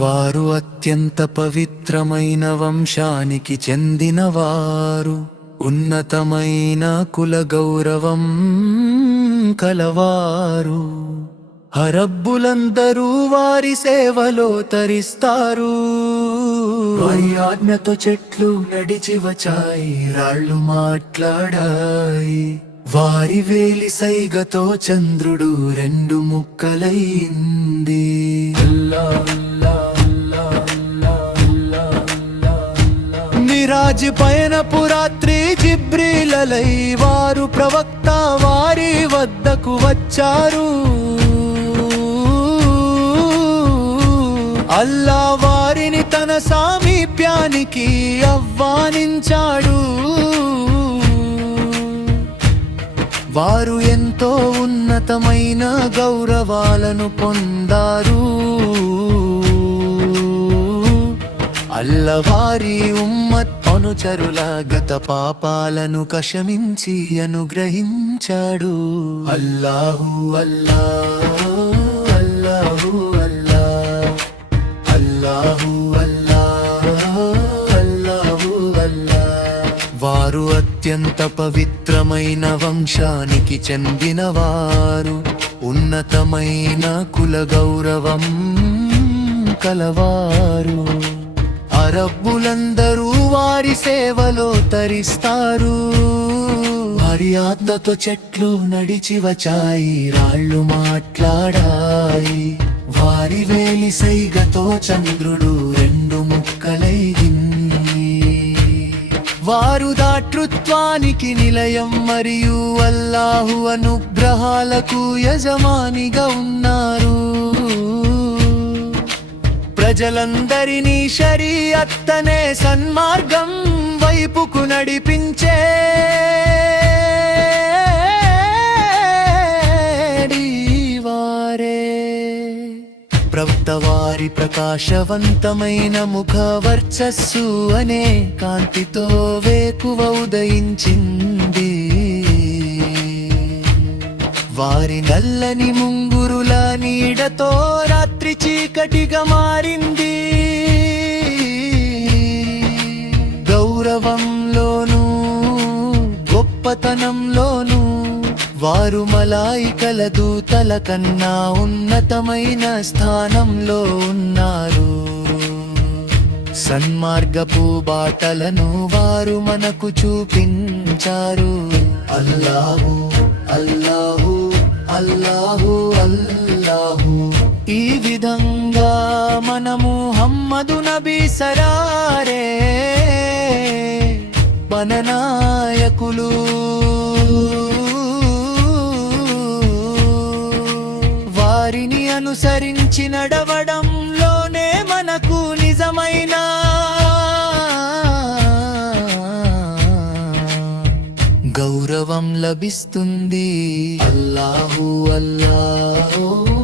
వారు అత్యంత పవిత్రమైన వంశానికి చెందినవారు, ఉన్నతమైన కుల గౌరవం కలవారు. అరబ్బులందరూ వారి సేవలో తరిస్తారు. వారి ఆజ్ఞతో చెట్లు నడిచి వచ్చాయి, రాళ్ళు మాట్లాడాయి. వారి వేలి సైగతో చంద్రుడు రెండు ముక్కలైంది. మిరాజ్ పయనపు రాత్రి జిబ్రీలై వారు ప్రవక్త వారి వద్దకు వచ్చారు. అల్లా వారిని తన సామీప్యానికి ఆహ్వానించాడు. వారు ఎంతో ఉన్నతమైన గౌరవాలను పొందారు. అల్లా వారి ఉమ్మత్ అనుచరుల గత పాపాలను క్షమించి అనుగ్రహించాడు. అల్లాహు అల్లాహ్ అల్లాహు అల్లాహ్ అల్లాహు అల్లాహ్ అల్లాహు అల్లాహ్. వారు అత్యంత పవిత్రమైన వంశానికి చెందినవారు, ఉన్నతమైన కుల గౌరవం కలవారు. అరబ్బులందరూ వారి సేవలో తరిస్తారు. వారి ఆజ్ఞతో చెట్లు నడిచి వచ్చాయి, రాళ్ళు మాట్లాడాయి. వారి వేలి సైగతో చంద్రుడు రెండు ముక్కలైంది. వారు దాతృత్వానికి నిలయం మరియు అల్లాహు అనుగ్రహాలకు యజమానిగా ఉన్నారు. ప్రజలందరినీ షరియత్ అనే సన్మార్గం వైపుకు నడిపించే ప్రవక్త వారి ప్రకాశవంతమైన ముఖ వర్చస్సు అనే కాంతితో వేకువ ఉదయించింది. వారి నల్లని ముంగురుల నీడతో రాత్రి చీకటిగా మారింది. గౌరవంలోనూ గొప్పతనంలోనూ వారు మలాయికల దూతల కన్నా ఉన్నతమైన స్థానంలో ఉన్నారు. సన్మార్గపు బాటలను వారు మనకు చూపించారు. అల్లాహు అల్లాహు అల్లాహు అల్లాహు. ఈ విధంగా మనము ముహమ్మదు నబీ సరారే మన నాయకులు వారిని అనుసరించి నడవడంలోనే మనకు నిజమైన గౌరవం లభిస్తుంది. అల్లాహు అల్లాహు